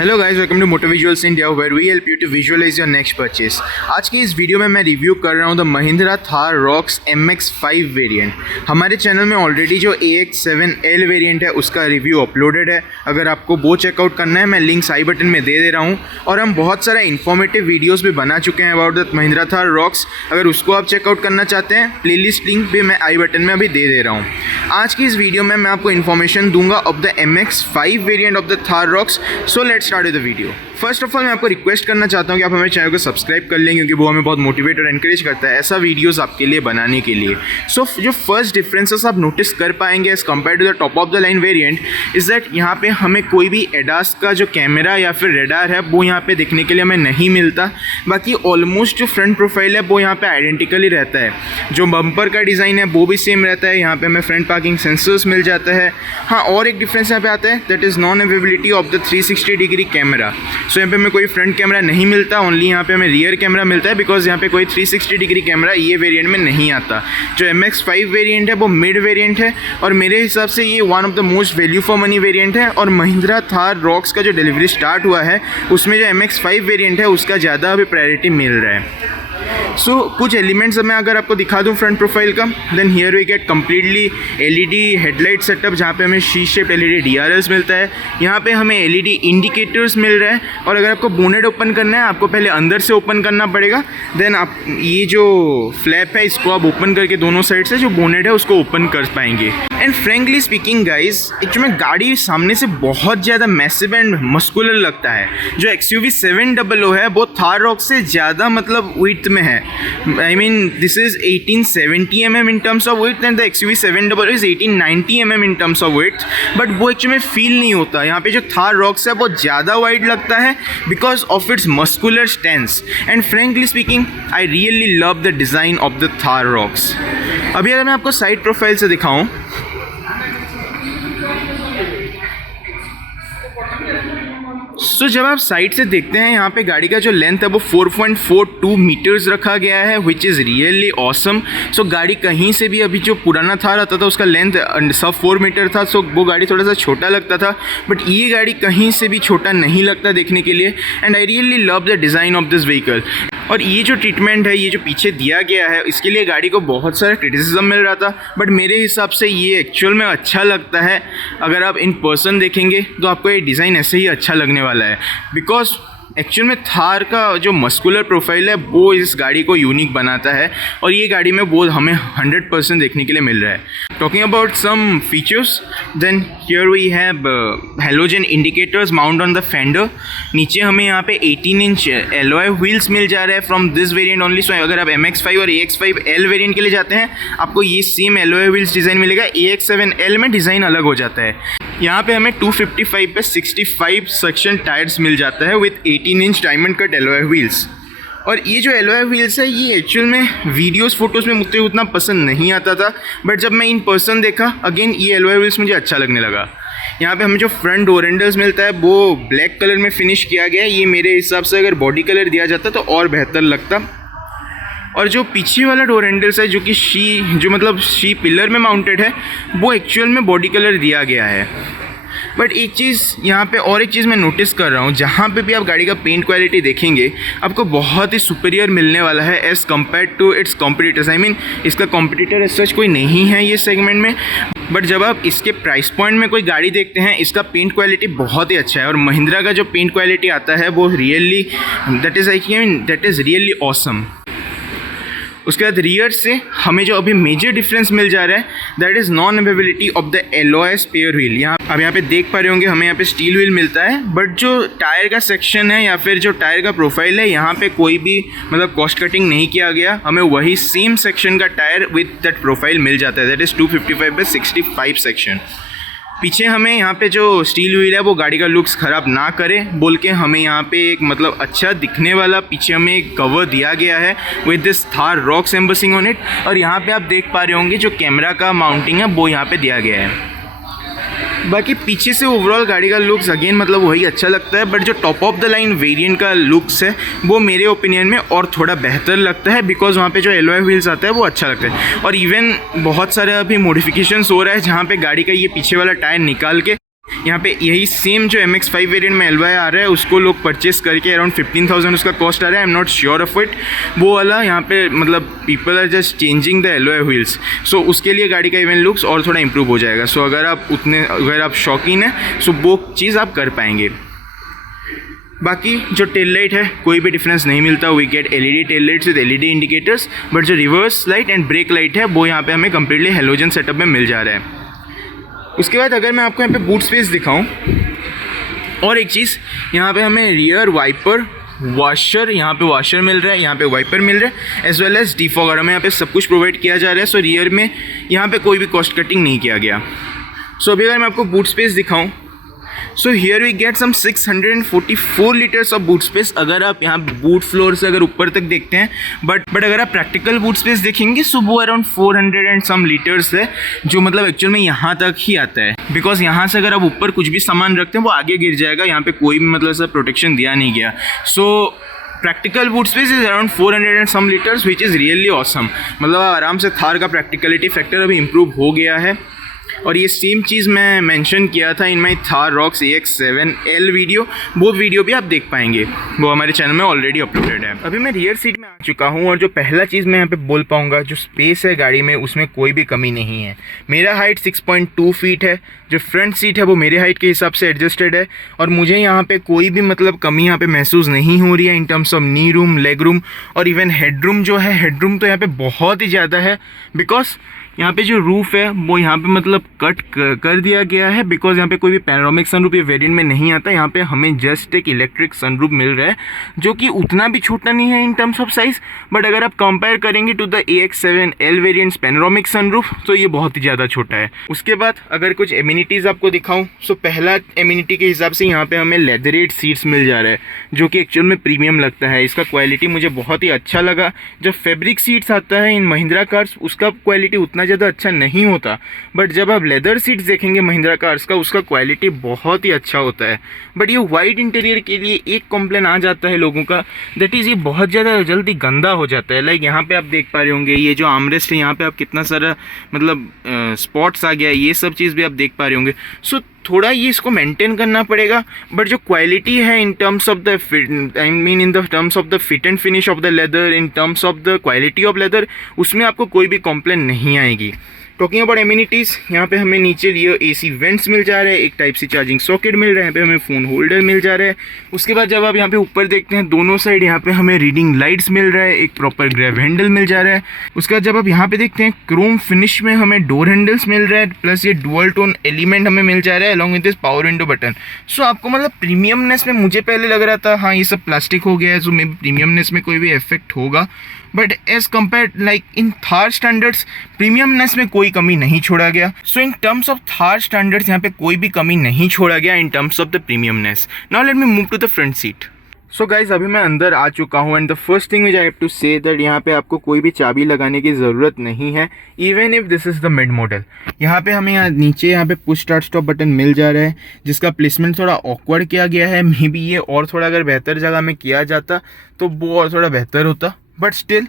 Hello guys, welcome to Motor Visuals India where we help you to visualise your next purchase. आज की इस video में मैं review कर रहा हूँ the Mahindra Thar rocks MX-5 variant. हमारे चैनल में ऑलरेडी जो AX7L वेरिएंट है उसका रिव्यू अपलोडेड है। अगर आपको वो चेकआउट करना है मैं लिंक्स आई बटन में दे रहा हूँ। और हम बहुत सारा इन्फॉर्मेटिव वीडियोज़ भी बना चुके हैं about the Mahindra Thar rocks. अगर उसको आप चेकआउट करना चाहते हैं, प्लेलिस्ट लिंक भी मैं आई बटन में अभी दे रहा हूँ। आज की इस वीडियो में मैं आपको इन्फॉर्मेशन दूंगा of the MX-5 variant of the Thar rocks. So let's start with the video. First of all मैं आपको रिक्वेस्ट करना चाहता हूँ कि आप हमारे चैनल को सब्सक्राइब कर लें, क्योंकि वो हमें बहुत मोटिवेट और एनकरेज करता है ऐसा वीडियोस आपके लिए बनाने के लिए। सो जो फर्स्ट डिफरेंसेस आप नोटिस कर पाएंगे as compared to the top of the line variant is that यहाँ पे हमें कोई भी एडास का जो कैमरा या फिर रेडार है वो यहाँ पे देखने के लिए हमें नहीं मिलता। बाकी ऑलमोस्ट जो फ्रंट प्रोफाइल है वो यहाँ पे आइडेंटिकली रहता है। जो बम्पर का डिज़ाइन है वो भी सेम रहता है। यहाँ पे हमें फ्रंट पार्किंग सेंसर्स मिल जाता है। हाँ, और एक डिफरेंस यहाँ पे आता है, that is non availability of the 360 degree camera. So यहाँ पे हमें कोई फ्रंट कैमरा नहीं मिलता, ओनली यहाँ पे हमें रियर कैमरा मिलता है, बिकॉज यहाँ पे कोई 360 डिग्री कैमरा ये वेरिएंट में नहीं आता। जो MX-5 वेरिएंट है वो मिड वेरिएंट है और मेरे हिसाब से ये one of the most value for money variant है। और महिंद्रा थार रॉक्स का जो डिलीवरी स्टार्ट हुआ है उसमें जो MX-5 वेरिएंट है उसका ज़्यादा अभी प्रायोरिटी मिल रहा है। सो कुछ एलिमेंट्स मैं अगर आपको दिखा दूं फ्रंट प्रोफाइल का, then here we get completely LED headlight setup, जहाँ पे हमें शी शेप्ड LED DRLs मिलता है। यहाँ पे हमें LED इंडिकेटर्स मिल रहा है। और अगर आपको बोनेट ओपन करना है आपको पहले अंदर से ओपन करना पड़ेगा, देन आप ये जो फ्लैप है इसको आप ओपन करके दोनों साइड से जो बोनेट है उसको ओपन कर पाएंगे। And frankly speaking guys, actually गाड़ी सामने से बहुत ज़्यादा मैसिव एंड मस्कुलर लगता है। जो XUV 700 है वो थार रॉक से ज़्यादा मतलब विड्थ में है। I mean this is 1870 mm in terms of width and the XUV 700 is 1890 mm in terms of width, but वो एक्चुअली में फील नहीं होता। यहाँ पे जो थार रॉक्स है वो ज़्यादा वाइड लगता है because of its muscular stance. And frankly speaking I really love the design of the Thar rocks. अभी अगर मैं आपको साइड प्रोफाइल से दिखाऊँ, सो जब आप साइड से देखते हैं यहाँ पे गाड़ी का जो लेंथ है वो 4.42 मीटर्स रखा गया है, विच इज़ रियली ऑसम। सो गाड़ी कहीं से भी, अभी जो पुराना थार आता था उसका लेंथ सब 4 मीटर था, सो वो गाड़ी थोड़ा सा छोटा लगता था, बट ये गाड़ी कहीं से भी छोटा नहीं लगता देखने के लिए। And I really love the design of this vehicle. और ये जो ट्रीटमेंट है, ये जो पीछे दिया गया है, इसके लिए गाड़ी को बहुत सारा क्रिटिसिज्म मिल रहा था, बट मेरे हिसाब से ये एक्चुअल में अच्छा लगता है। अगर आप इन पर्सन देखेंगे तो आपको ये डिज़ाइन ऐसे ही अच्छा लगने वाला है, बिकॉज एक्चुअल में थार का जो मस्कुलर प्रोफाइल है वो इस गाड़ी को यूनिक बनाता है और ये गाड़ी में वो हमें 100% देखने के लिए मिल रहा है। Talking about some features, then here we have halogen indicators mount on the fender. नीचे हमें यहाँ पे 18 इंच एलॉय व्हील्स मिल जा रहा है फ्रॉम दिस वेरिएंट ओनली। सो अगर आप MX-5 और AX-5L वेरिएंट के लिए जाते हैं आपको ये सेम एलॉय व्हील्स डिज़ाइन मिलेगा। AX-7L में डिज़ाइन अलग हो जाता है। यहाँ पे हमें 255 पे 65 सेक्शन टायर्स मिल जाता है with 18 inch diamond cut alloy wheels. और ये जो एलॉय व्हील्स है ये एक्चुअल में वीडियोस फोटोज़ में मुझे उतना पसंद नहीं आता था, बट जब मैं इन पर्सन देखा अगेन ये एलॉय व्हील्स मुझे अच्छा लगने लगा। यहाँ पे हमें जो फ्रंट डोर हैंडल्स मिलता है वो ब्लैक कलर में फिनिश किया गया है। ये मेरे हिसाब से अगर बॉडी कलर दिया जाता तो और बेहतर लगता। और जो पीछे वाला डोर हैंडल्स है जो कि शी पिलर में माउंटेड है वो एक्चुअल में बॉडी कलर दिया गया है। बट एक चीज़ यहाँ पे और एक चीज़ मैं नोटिस कर रहा हूँ, जहाँ पे भी आप गाड़ी का पेंट क्वालिटी देखेंगे आपको बहुत ही सुपीरियर मिलने वाला है as compared to its competitors. I mean इसका कॉम्पिटिटर एज सच कोई नहीं है ये सेगमेंट में, बट जब आप इसके प्राइस पॉइंट में कोई गाड़ी देखते हैं इसका पेंट क्वालिटी बहुत ही अच्छा है। और महिंद्रा का जो पेंट क्वालिटी आता है वो really that is really awesome. उसके बाद रियर से हमें जो अभी मेजर डिफरेंस मिल जा रहा है that is non availability of the alloy spare wheel. यहाँ पे देख पा रहे होंगे हमें यहाँ पे स्टील व्हील मिलता है, बट जो टायर का सेक्शन है या फिर जो टायर का प्रोफाइल है यहाँ पे कोई भी मतलब कॉस्ट कटिंग नहीं किया गया। हमें वही सेम सेक्शन का टायर विद दैट प्रोफाइल मिल जाता है, दैट इज़ 255 पे 65 सेक्शन। पीछे हमें यहाँ पे जो स्टील व्हील है वो गाड़ी का लुक्स ख़राब ना करे बोल के हमें यहाँ पे एक मतलब अच्छा दिखने वाला पीछे हमें एक कवर दिया गया है with this Thar Roxx embossing on it. और यहाँ पे आप देख पा रहे होंगे जो कैमरा का माउंटिंग है वो यहाँ पे दिया गया है। बाकी पीछे से ओवरऑल गाड़ी का लुक्स अगेन मतलब वही अच्छा लगता है, बट जो top of the line variant का लुक्स है वो मेरे ओपिनियन में और थोड़ा बेहतर लगता है, बिकॉज वहाँ पे जो एलॉय व्हील्स आता है वो अच्छा लगता है। और इवन बहुत सारे अभी मॉडिफिकेशंस हो रहा है जहाँ पे गाड़ी का ये पीछे वाला टायर निकाल के यहाँ पे यही सेम जो MX5 वेरिएंट में LY आ रहा है उसको लोग परचेस करके अराउंड 15,000 उसका कॉस्ट आ रहा है। I am not sure of it, वो वाला यहाँ पे मतलब people are just changing the LY wheels. सो उसके लिए गाड़ी का इवन लुक्स और थोड़ा इंप्रूव हो जाएगा। सो अगर आप शौकीन हैं सो वो चीज़ आप कर पाएंगे। बाकी जो टेल लाइट है कोई भी डिफरेंस नहीं मिलता, we get LED tail lights with LED indicators, but जो reverse light and brake light है वो यहाँ पे हमें कम्प्लीटली हेलोजन सेटअप में मिल जा रहा है। उसके बाद अगर मैं आपको यहाँ पे बूट स्पेस दिखाऊँ, और एक चीज़ यहाँ पे हमें रियर वाइपर वॉशर, यहाँ पे वॉशर मिल रहा है, यहाँ पे वाइपर मिल रहा है, एज वेल एज डिफॉगर हमें यहाँ पे सब कुछ प्रोवाइड किया जा रहा है। सो रियर में यहाँ पे कोई भी कॉस्ट कटिंग नहीं किया गया। सो अभी अगर मैं आपको बूट स्पेस दिखाऊँ, so here we get some 644 litres of boot space अगर आप यहाँ बूट फ्लोर से अगर ऊपर तक देखते हैं। बट अगर आप प्रैक्टिकल बूट स्पेस देखेंगे सो वो अराउंड 400 एंड सम लीटर्स है, जो मतलब एक्चुअल में यहाँ तक ही आता है। बिकॉज यहाँ से अगर आप ऊपर कुछ भी सामान रखते हैं वो आगे गिर जाएगा, यहाँ पे कोई भी मतलब ऐसा प्रोटेक्शन दिया नहीं गया। So practical boot space is around 400 and some litres which is really awesome. मतलब आराम से थार का प्रैक्टिकलिटी फैक्टर अभी इम्प्रूव हो गया है। और ये सेम चीज़ मैं मेंशन किया था इन माई थार रॉक्स AX7L वीडियो, वो वीडियो भी आप देख पाएंगे, वो हमारे चैनल में ऑलरेडी अपलोडेड है। अभी मैं रियर सीट में आ चुका हूँ और जो पहला चीज़ मैं यहाँ पे बोल पाऊँगा, जो स्पेस है गाड़ी में उसमें कोई भी कमी नहीं है। मेरा हाइट 6.2 फीट है, जो फ्रंट सीट है वो मेरे हाइट के हिसाब से एडजस्टेड है, और मुझे यहाँ पे कोई भी मतलब कमी यहाँ पे महसूस नहीं हो रही है in terms of knee room, leg room और इवन हेड रूम। जो है हेड रूम तो यहाँ पे बहुत ही ज़्यादा है, बिकॉज यहाँ पे जो रूफ़ है वो यहाँ पे मतलब कट कर दिया गया है, बिकॉज यहाँ पे कोई भी पैनोरामिक सनरूफ ये वेरिएंट में नहीं आता। यहाँ पे हमें जस्ट एक इलेक्ट्रिक सनरूफ मिल रहा है, जो कि उतना भी छोटा नहीं है in terms of size, but अगर आप कंपेयर करेंगे to the AX7L variants panoramic sunroof तो ये बहुत ही ज़्यादा छोटा है। उसके बाद अगर कुछ एमिनिटीज़ आपको दिखाऊँ, सो पहला एमिनिटी के हिसाब से यहाँ पे हमें लेदरेट सीट्स मिल जा रहा है, जो कि एक्चुअल में प्रीमियम लगता है। इसका क्वालिटी मुझे बहुत ही अच्छा लगा। जब फैब्रिक सीट्स आता है इन महिंद्रा कार्स उसका क्वालिटी उतना ज़्यादा अच्छा नहीं होता, बट जब आप लेदर सीट्स देखेंगे महिंद्रा कार्स का उसका क्वालिटी बहुत ही अच्छा होता है। बट ये वाइट इंटीरियर के लिए एक कॉम्प्लेन आ जाता है लोगों का, दैट इज़ ये बहुत ज़्यादा जल्दी गंदा हो जाता है। लाइक यहाँ पे आप देख पा रहे होंगे ये जो आर्मरेस्ट है यहाँ पे आप कितना सारा मतलब स्पॉट्स आ गया, ये सब चीज़ भी आप देख पा रहे होंगे। सो थोड़ा ये इसको मेंटेन करना पड़ेगा, बट जो क्वालिटी है in terms of the fit, I mean in the terms of the fit and finish off the leather, in terms of the quality of leather, उसमें आपको कोई भी कॉम्प्लेन नहीं आएगी। टॉकिंग अबाउट एमिनिटीज़, यहाँ पे हमें नीचे लिए AC वेंट्स मिल जा रहे हैं, एक टाइप सी चार्जिंग सॉकेट मिल रहा है, यहाँ पे हमें फ़ोन होल्डर मिल जा रहा है। उसके बाद जब आप यहाँ पे ऊपर देखते हैं दोनों साइड यहाँ पे हमें रीडिंग लाइट्स मिल रहा है, एक प्रॉपर ग्रैब हैंडल मिल जा रहा है। उसके बाद जब आप यहाँ पे देखते हैं क्रोम फिनिश में हमें डोर हैंडल्स मिल रहा है, प्लस ये डुअल टोन एलिमेंट हमें मिल जा रहा है along with this power window button. So आपको मतलब प्रीमियमनेस में मुझे पहले लग रहा था हाँ ये सब प्लास्टिक हो गया है, सो मे प्रीमियमनेस में कोई भी इफेक्ट होगा, but as compare like in Thar standards premiumness में कोई कमी नहीं छोड़ा गया। So in terms of Thar standards यहाँ पे कोई भी कमी नहीं छोड़ा गया in terms of the premiumness. Now let me move to the front seat. So guys अभी मैं अंदर आ चुका हूँ and the first thing which I have to say that यहाँ पे आपको कोई भी चाबी लगाने की ज़रूरत नहीं है, even if this is the mid model. यहाँ पे हमें नीचे यहाँ पे पुश स्टार्ट स्टॉप बटन मिल जा रहा है, जिसका प्लेसमेंट थोड़ा ऑकवर्ड किया गया है। मे बी ये और थोड़ा अगर बेहतर जगह में किया जाता तो वो और थोड़ा बेहतर होता, बट स्टिल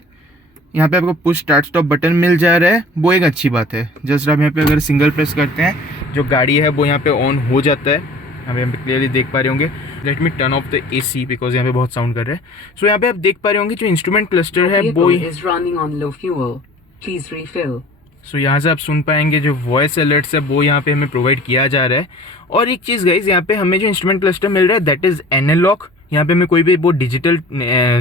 यहाँ पे आपको पुश स्टार्ट स्टॉप बटन मिल जा रहा है, वो एक अच्छी बात है। जस्ट आप यहाँ पे अगर सिंगल प्रेस करते हैं जो गाड़ी है वो यहाँ पे ऑन हो जाता है, यहाँ पे क्लियरली देख पा रहे होंगे। Let me turn off the AC because यहाँ पे बहुत साउंड कर रहा है। सो यहाँ पे आप देख पा रहे होंगे जो इंस्ट्रूमेंट क्लस्टर है वो सो यहाँ से आप सुन पाएंगे जो वॉइस अलर्ट्स है वो यहाँ पे हमें प्रोवाइड किया जा रहा है। और एक चीज़ गाइज यहाँ पे हमें जो इंस्ट्रूमेंट क्लस्टर मिल रहा है दैट इज़ एनालॉग। यहाँ पे हमें कोई भी वो डिजिटल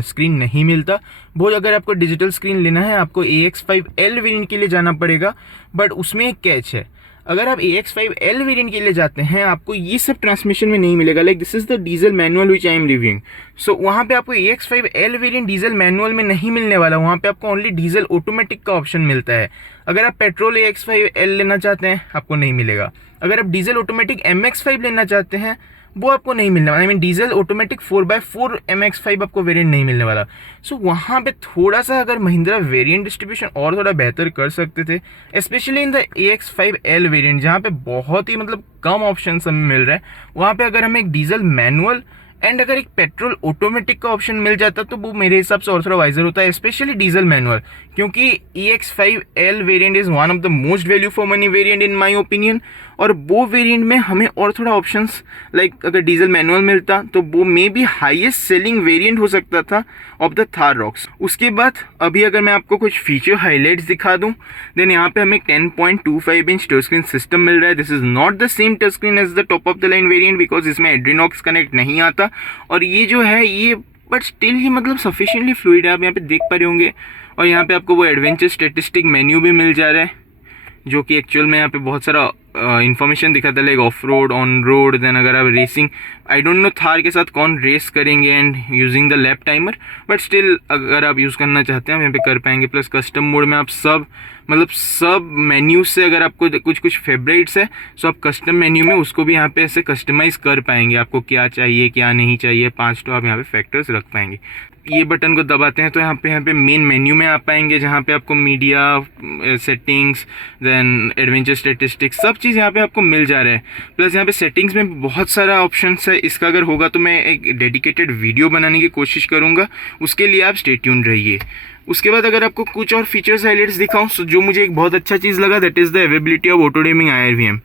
स्क्रीन नहीं मिलता। वो अगर आपको डिजिटल स्क्रीन लेना है आपको AX5L वेरिएंट के लिए जाना पड़ेगा, बट उसमें एक कैच है। अगर आप AX5L वेरिएंट के लिए जाते हैं आपको ये सब ट्रांसमिशन में नहीं मिलेगा। Like this is the diesel manual which I am reviewing. So वहाँ पे आपको AX5L वेरिएंट डीजल मैनुअल में नहीं मिलने वाला, वहाँ पे आपको ओनली डीजल ऑटोमेटिक का ऑप्शन मिलता है। अगर आप पेट्रोल AX5L लेना चाहते हैं आपको नहीं मिलेगा। अगर आप डीजल ऑटोमेटिक MX5 लेना चाहते हैं वो आपको नहीं मिलने वाला। I mean diesel automatic 4x4 MX5 आपको वेरिएंट नहीं मिलने वाला। सो वहाँ पे थोड़ा सा अगर महिंद्रा वेरिएंट डिस्ट्रीब्यूशन और थोड़ा बेहतर कर सकते थे, specially in the AX5L variant जहाँ पे बहुत ही मतलब कम ऑप्शन हमें मिल रहा है, वहाँ पे अगर हमें एक डीजल मैनुअल एंड अगर एक पेट्रोल ऑटोमेटिक का ऑप्शन मिल जाता तो वो मेरे हिसाब से और थोड़ा वाइजर होता है, स्पेशली डीजल मैनुअल, क्योंकि AX5L variant is one of the most value for money variant in my opinion. और वो वेरिएंट में हमें और थोड़ा ऑप्शंस लाइक अगर डीजल मैनुअल मिलता तो वो may be highest selling variant हो सकता था ऑफ द थार रॉक्स। उसके बाद अभी अगर मैं आपको कुछ फीचर हाईलाइट्स दिखा दूं, देन यहाँ पे हमें 10.25 इंच टच स्क्रीन सिस्टम मिल रहा है। This is not the same touch screen as the top of the line variant because इसमें एड्रीनॉक्स कनेक्ट नहीं आता, और ये जो है ये बट स्टिल ये मतलब सफिशिएंटली फ्लूइड है, आप यहाँ पे देख पा रहे होंगे। और यहाँ पे आपको वो एडवेंचर स्टैटिस्टिक मेन्यू भी मिल जा रहा है जो कि एक्चुअल में यहाँ पे बहुत सारा इन्फॉर्मेशन दिखाता है like off road, on road, then अगर आप racing, I don't know Thar के साथ कौन रेस करेंगे and using the lap timer, but still अगर आप यूज़ करना चाहते हैं आप यहाँ पे कर पाएंगे। प्लस कस्टम मोड में आप सब मेन्यू से अगर आपको कुछ फेवरेट्स है सो आप कस्टम मेन्यू में उसको भी यहाँ पे ऐसे कस्टमाइज़ कर पाएंगे, आपको क्या चाहिए क्या नहीं चाहिए 5 तो आप यहाँ पे फैक्टर्स रख पाएंगे। ये बटन को दबाते हैं तो यहाँ पे मेन मेन्यू में आ पाएंगे जहाँ पे आपको media, settings, then adventure statistics सब चीज़ यहाँ पे आपको मिल जा रहा है। प्लस यहाँ पे सेटिंग्स में बहुत सारा ऑप्शंस है, इसका अगर होगा तो मैं एक डेडिकेटेड वीडियो बनाने की कोशिश करूँगा, उसके लिए आप स्टे ट्यून्ड रहिए। उसके बाद अगर आपको कुछ और फीचर्स हाइलाइट्स दिखाऊँ जो मुझे एक बहुत अच्छा चीज़ लगा, that is the availability of auto dimming IRVM।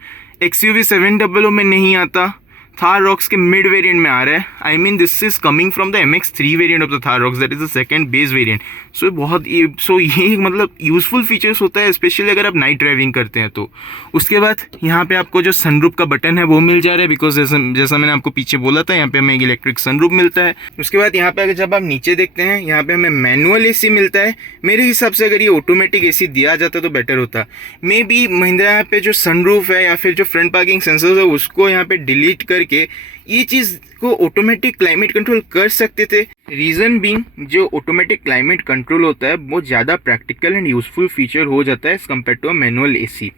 XUV 700 में नहीं आता, थार रॉक्स के मिड वेरिएंट में आ रहा है। I mean this is coming from the MX3 variant of the Thar Roxx, that is the second base variant. So ये मतलब यूजफुल फीचर्स होता है स्पेशली अगर आप नाइट ड्राइविंग करते हैं तो। उसके बाद यहाँ पे आपको जो सनरूफ का बटन है वो मिल जा रहा है बिकॉज जैसा मैंने आपको पीछे बोला था यहाँ पे हमें एक इलेक्ट्रिक सनरूफ मिलता है। उसके बाद यहाँ पे अगर जब आप नीचे देखते हैं यहाँ पे हमें मैनुअल AC मिलता है। मेरे हिसाब से अगर ये ऑटोमेटिक AC दिया जाता तो बेटर होता। मे बी महिंद्रा यहाँ पे जो सनरूफ है या फिर जो फ्रंट पार्किंग सेंसर्स है उसको यहाँ पे डिलीट करके ये चीज़ को ऑटोमेटिक क्लाइमेट कंट्रोल कर सकते थे। रीज़न बीइंग जो ऑटोमेटिक क्लाइमेट कंट्रोल होता है वो ज़्यादा प्रैक्टिकल एंड यूजफुल फीचर हो जाता है as compared to manual AC।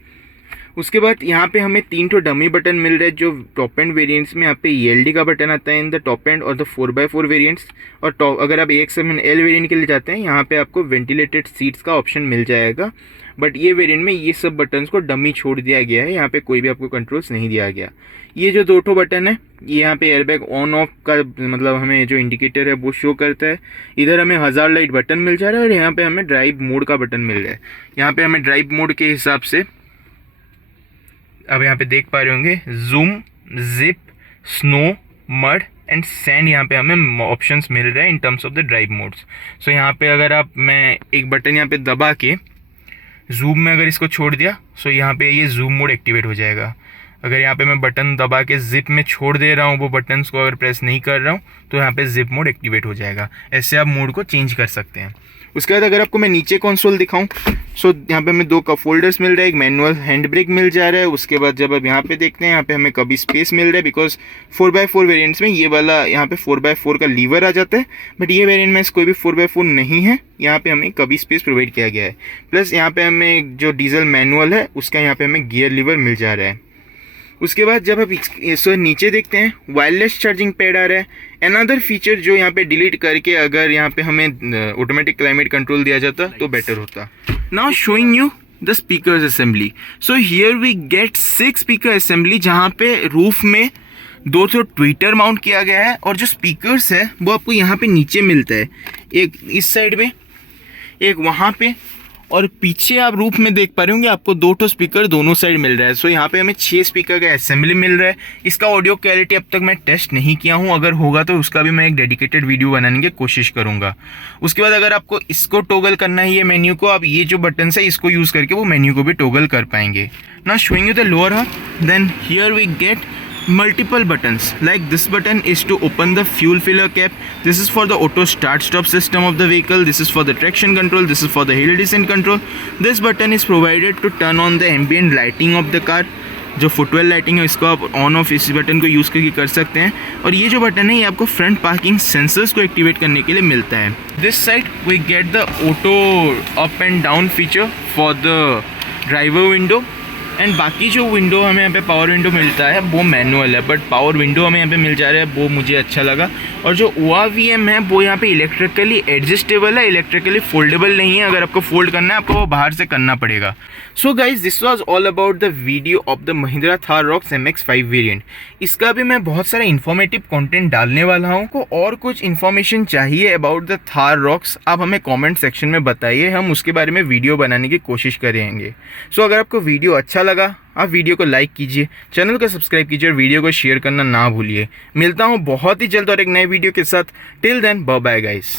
उसके बाद यहाँ पे हमें 3 डमी बटन मिल रहे हैं जो टॉप एंड वेरिएंट्स में यहाँ पे ELD का बटन आता है इन द टॉप एंड और द 4x4 वेरिएंट्स। और अगर आप AX7L वेरिएंट के लिए जाते हैं यहाँ पे आपको वेंटिलेटेड सीट्स का ऑप्शन मिल जाएगा, बट ये वेरिएंट में ये सब बटन्स को डमी छोड़ दिया गया है, यहाँ पे कोई भी आपको कंट्रोल्स नहीं दिया गया। ये जो 2 बटन है ये यहाँ पे एयरबैग ऑन ऑफ का मतलब हमें जो इंडिकेटर है वो शो करता है। इधर हमें हज़ार लाइट बटन मिल जा रहा है और यहाँ पे हमें ड्राइव मोड का बटन मिल रहा है। यहाँ पे हमें ड्राइव मोड के हिसाब से अब यहाँ पे देख पा रहे होंगे zoom, zip, snow, mud and sand, यहाँ पे हमें ऑप्शंस मिल रहे हैं in terms of the drive modes. So यहाँ पे अगर मैं एक बटन यहाँ पे दबा के जूम में अगर इसको छोड़ दिया सो यहाँ पे ये जूम मोड एक्टिवेट हो जाएगा। अगर यहाँ पे मैं बटन दबा के जिप में छोड़ दे रहा हूँ, वो बटन्स को अगर प्रेस नहीं कर रहा हूँ तो यहाँ पे जिप मोड एक्टिवेट हो जाएगा। ऐसे आप मोड को चेंज कर सकते हैं। उसके बाद अगर आपको मैं नीचे कंसोल दिखाऊं सो यहाँ पे हमें 2 कप होल्डर्स मिल रहा है, एक मैनुअल हैंड ब्रेक मिल जा रहा है। उसके बाद जब आप यहाँ पे देखते हैं यहाँ पे हमें कभी स्पेस मिल रहा है बिकॉज 4x4 वेरिएंट्स में ये वाला यहाँ पे 4x4 का लीवर आ जाता है, बट ये वेरिएंट में कोई भी 4x4 नहीं है, यहाँ पे हमें कभी स्पेस प्रोवाइड किया गया है। प्लस यहाँ पे हमें जो डीजल मैनुअल है उसका यहाँ पे हमें गियर लीवर मिल जा रहा है। उसके बाद जब आप इसको नीचे देखते हैं वायरलेस चार्जिंग पैड आ रहा है। अनदर फीचर जो यहाँ पे डिलीट करके अगर यहाँ पे हमें ऑटोमेटिक क्लाइमेट कंट्रोल दिया जाता तो बेटर होता। Now showing you the speakers assembly. So here we get 6 speaker assembly जहाँ पे रूफ में 2 ट्विटर माउंट किया गया है और जो स्पीकर्स है वो आपको यहाँ पे नीचे मिलता है, एक इस साइड में एक वहाँ पे, और पीछे आप रूफ में देख पा रहे होंगे आपको 2 स्पीकर दोनों साइड मिल रहा है। सो यहाँ पे हमें 6 स्पीकर का असेंबली मिल रहा है। इसका ऑडियो क्वालिटी अब तक मैं टेस्ट नहीं किया हूँ, अगर होगा तो उसका भी मैं एक डेडिकेटेड वीडियो बनाने की कोशिश करूँगा। उसके बाद अगर आपको इसको टॉगल करना है ये मेन्यू को, आप ये जो बटन है इसको यूज़ करके वो मेन्यू को भी टॉगल कर पाएंगे। Now showing you the lower half, then here we get multiple buttons. Like this button is to open the fuel filler cap. This is for the auto start stop system of the vehicle. This is for the traction control. This is for the hill descent control. This button is provided to turn on the ambient lighting of the car. जो footwell lighting है इसको आप on off इस button को use करके कर सकते हैं। और ये जो बटन है ये आपको फ्रंट पार्किंग सेंसर्स को एक्टिवेट करने के लिए मिलता है। This side we get the auto up and down feature for the driver window, एंड बाकी जो विंडो हमें यहाँ पे पावर विंडो मिलता है वो मैनुअल है, बट पावर विंडो हमें यहाँ पे मिल जा रहा है वो मुझे अच्छा लगा। और जो ORVM है वो यहाँ पे इलेक्ट्रिकली एडजस्टेबल है, इलेक्ट्रिकली फोल्डेबल नहीं है। अगर आपको फोल्ड करना है आपको वो बाहर से करना पड़ेगा। So guys this was all about the video of the Mahindra Thar rocks MX5 variant. इसका भी मैं बहुत सारा इन्फॉर्मेटिव कंटेंट डालने वाला हूँ। को और कुछ इन्फॉर्मेशन चाहिए अबाउट द थार रॉक्स आप हमें कमेंट सेक्शन में बताइए, हम उसके बारे में वीडियो बनाने की कोशिश करेंगे। सो अगर आपको वीडियो अच्छा लगा आप वीडियो को लाइक कीजिए, चैनल को सब्सक्राइब कीजिए और वीडियो को शेयर करना ना भूलिए। मिलता हूँ बहुत ही जल्द और एक नए वीडियो के साथ। Till then bye bye guys.